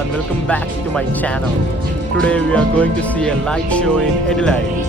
everyone, welcome back to my channel. Today we are going to see a light show in Adelaide.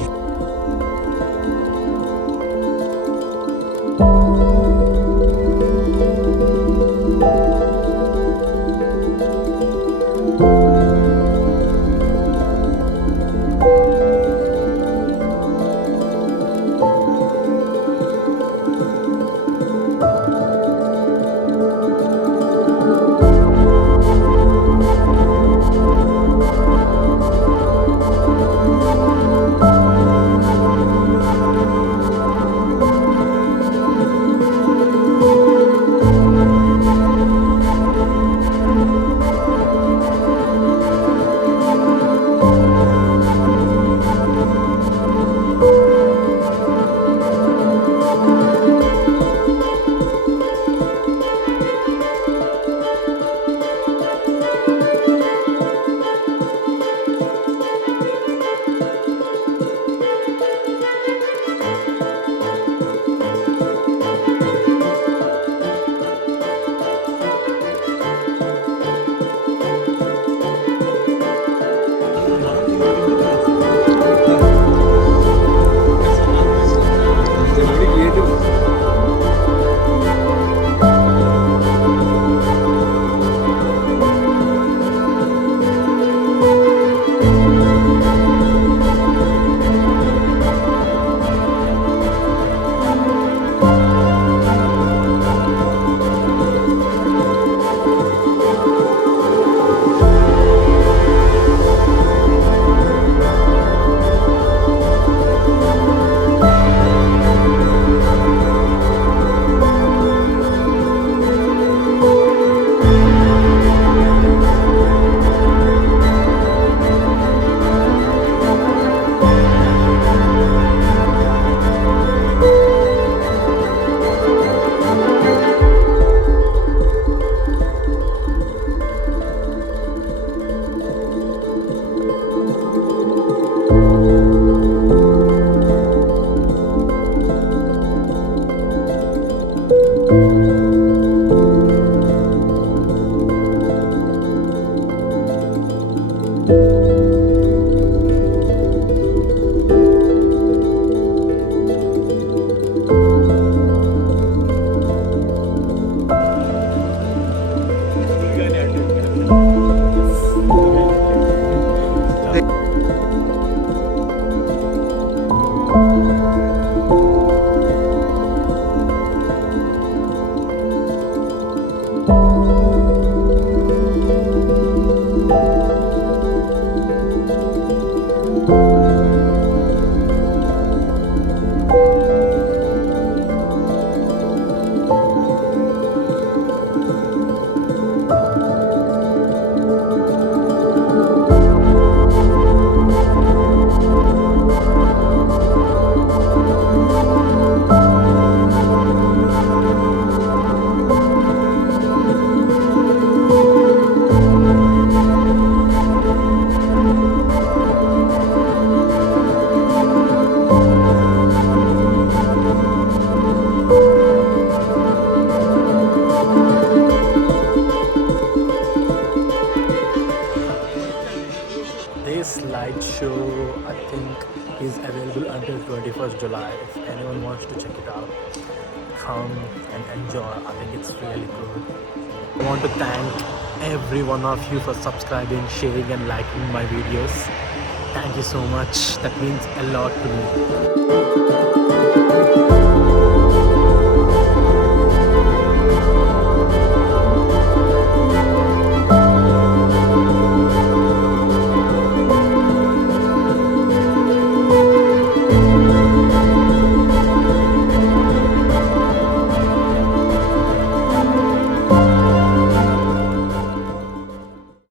This light show, I think, is available until 21st July. If anyone wants to check it out, come and enjoy. I think it's really good. I want to thank every one of you for subscribing, sharing and liking my videos. Thank you so much. That means a lot to me.